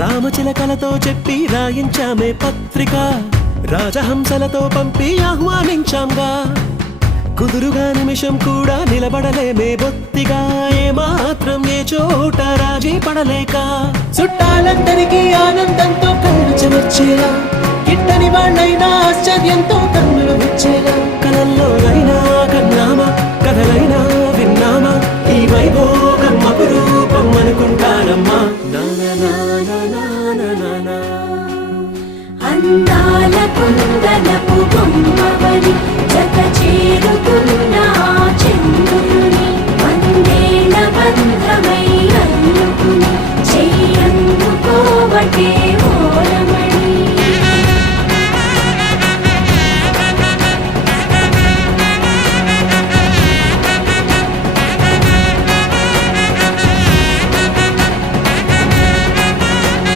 రామచిలకలతో చెప్పి రాయించామే పత్రిక, రాజహంసలతో పంపి ఆహ్వానించాంగా. కుదురుగా నిమిషం కూడా నిలబడలేమే బొత్తిగా, ఏమాత్రం ఏ చోట రాజీ పడలేక. చుట్టాలందరికీ ఆనందంతో కళ్ళు చెమర్చేలా, గిట్టని వాళ్ళైనా ఆశ్చర్యంతో కన్నులు వచ్చేలా. కలల్లోనైనా కన్నామా, కథలైనా విన్నామా, ఈ వైభోగం అపురూపం అనుకుంటానమ్మా. అందాల కుందనపు బొమ్మవని జత చేరుకున్న చంద్రుని వందేల బంధమై